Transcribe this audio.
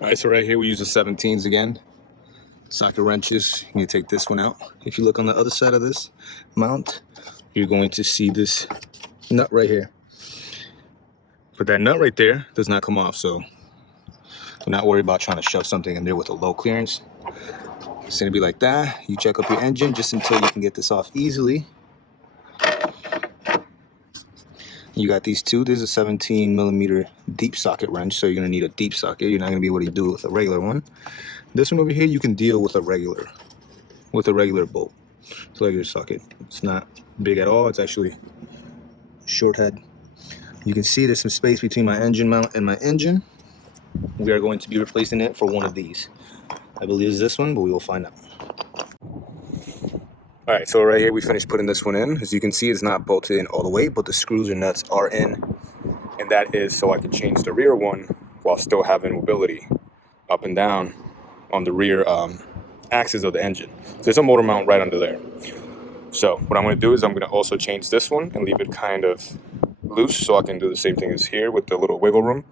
All right, so right here we use the 17s again. Socket wrenches. You take this one out. If you look on the other side of this mount, you're going to see this nut right here. But that nut right there does not come off, so do not worry about trying to shove something in there with a low clearance. It's gonna be like that. You check up your engine just until you can get this off easily. You got these two. There's a 17 millimeter deep socket wrench, so you're gonna need a deep socket. You're not gonna be able to do it with a regular one. This one over here, you can deal with a regular bolt. It's like your socket. It's not big at all. It's actually short head. You can see there's some space between my engine mount and my engine. We are going to be replacing it for one of these. I believe it's this one, but we will find out. All right, so right here we finished putting this one in. As you can see, it's not bolted in all the way, but the screws and nuts are in. And that is so I can change the rear one while still having mobility up and down on the rear axis of the engine. So there's a motor mount right under there. So what I'm going to do is I'm going to also change this one and leave it kind of loose so I can do the same thing as here with the little wiggle room.